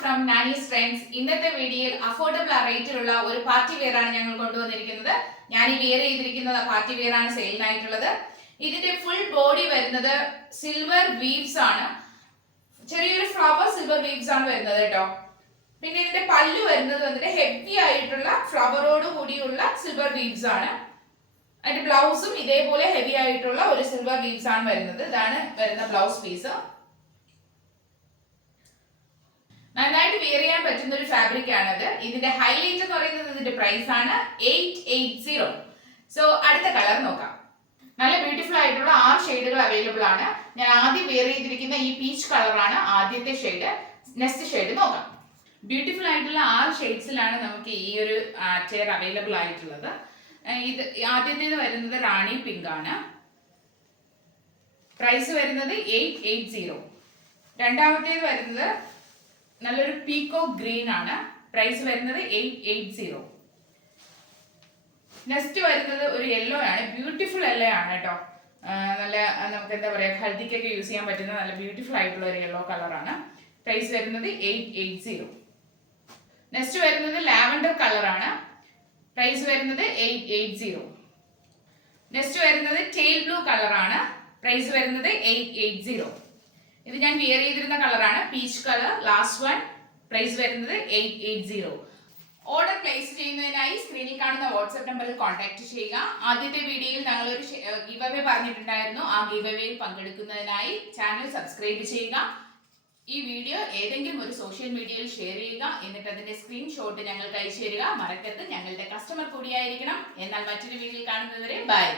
From Nani's trends. ഇന്നത്തെ വീഡിയോയിൽ affordable റേറ്റിലുള്ള ഒരു പാർട്ടി വെയർ ആണ് ഞങ്ങൾ കൊണ്ടുവന്നിരിക്കുന്നത്. ഞാൻ ഈ വെയർ ചെയ്തിരിക്കുന്നത് പാർട്ടി വെയർ ആണ് സെയിലിനായിട്ടുള്ളത്. ഇതിന്റെ ഫുൾ ബോഡി വരുന്നത് സിൽവർ വീവ്സ് ആണ്. ചെറിയൊരു ഫ്ലവർ സിൽവർ വീവ്സ് ആണ് വരുന്നത് കേട്ടോ. പിന്നെ ഇതിന്റെ പല്ലു വരുന്നത് വന്നിട്ട് ഹെവി ആയിട്ടുള്ള ഫ്ലവറോട് കൂടിയുള്ള സിൽവർ വീവ്സ് ആണ്. അതിന്റെ ബ്ലൗസും ഇതേപോലെ ഹെവി ആയിട്ടുള്ള ഒരു സിൽവർ വീവ്സ് ആണ് വരുന്നത്. ഇതാണ് വരുന്ന ബ്ലൗസ് പീസ്. നന്നായിട്ട് വെയർ ചെയ്യാൻ പറ്റുന്ന ഒരു ഫാബ്രിക് ആണത്. ഇതിന്റെ ഹൈലൈറ്റ് എന്ന് പറയുന്നത് ഇതിന്റെ പ്രൈസ് ആണ് 880. സോ അടുത്ത കളർ നോക്കാം. നല്ല ബ്യൂട്ടിഫുൾ ആയിട്ടുള്ള 6 ഷെയ്ഡുകൾ അവൈലബിൾ ആണ്. ഞാൻ ആദ്യം വെയർ ചെയ്തിരിക്കുന്ന ഈ പീച്ച് കളറാണ് ആദ്യത്തെ ഷെയ്ഡ്. നെക്സ്റ്റ് ഷെയ്ഡ് നോക്കാം. ബ്യൂട്ടിഫുൾ ആയിട്ടുള്ള 6 ഷെയ്ഡ്സിലാണ് നമുക്ക് ഈ ഒരു ചെയർ അവൈലബിൾ ആയിട്ടുള്ളത്. ഇത് ആദ്യത്തേത് വരുന്നത് റാണി പിങ്ക് ആണ്. പ്രൈസ് വരുന്നത് 880. രണ്ടാമത്തേത് വരുന്നത് നല്ലൊരു പീക്കോ ഗ്രീൻ ആണ്. പ്രൈസ് വരുന്നത് 880. നെക്സ്റ്റ് വരുന്നത് ഒരു യെല്ലോ ആണ്. ബ്യൂട്ടിഫുൾ യെല്ലോ ആണ് കേട്ടോ. നല്ല നമുക്ക് എന്താ പറയുക, ഹൽദിക്കൊക്കെ യൂസ് ചെയ്യാൻ പറ്റുന്ന നല്ല ബ്യൂട്ടിഫുൾ ആയിട്ടുള്ള ഒരു യെല്ലോ കളറാണ്. പ്രൈസ് വരുന്നത് 880. നെക്സ്റ്റ് വരുന്നത് ലാവൻഡർ കളറാണ്. പ്രൈസ് വരുന്നത് 880. നെക്സ്റ്റ് വരുന്നത് ടെയിൽ ബ്ലൂ കളറാണ്. പ്രൈസ് വരുന്നത് 880. ഇത് ഞാൻ വിയർ ചെയ്തിരുന്ന കളറാണ്, peach colour. Last one. Price വരുന്നത് 880. ഓർഡർ പ്ലേസ് ചെയ്യുന്നതിനായി സ്ക്രീനിൽ കാണുന്ന വാട്സ്ആപ്പ് നമ്പറിൽ കോൺടാക്ട് ചെയ്യുക. ആദ്യത്തെ വീഡിയോയിൽ ഞങ്ങൾ ഒരു ഗിവ് അവേ പറഞ്ഞിട്ടുണ്ടായിരുന്നു. ആ ഗിവ് അവേയിൽ പങ്കെടുക്കുന്നതിനായി ചാനൽ സബ്സ്ക്രൈബ് ചെയ്യുക. ഈ വീഡിയോ ഏതെങ്കിലും ഒരു സോഷ്യൽ മീഡിയയിൽ ഷെയർ ചെയ്യുക. എന്നിട്ട് അതിന്റെ സ്ക്രീൻഷോട്ട് ഞങ്ങൾക്ക് അയച്ചു തരിക. മറക്കരുത്, ഞങ്ങളുടെ കസ്റ്റമർ കൂടിയായിരിക്കണം. എന്നാൽ മറ്റൊരു വീഡിയോയിൽ കാണുന്നതുവരെ ബൈ.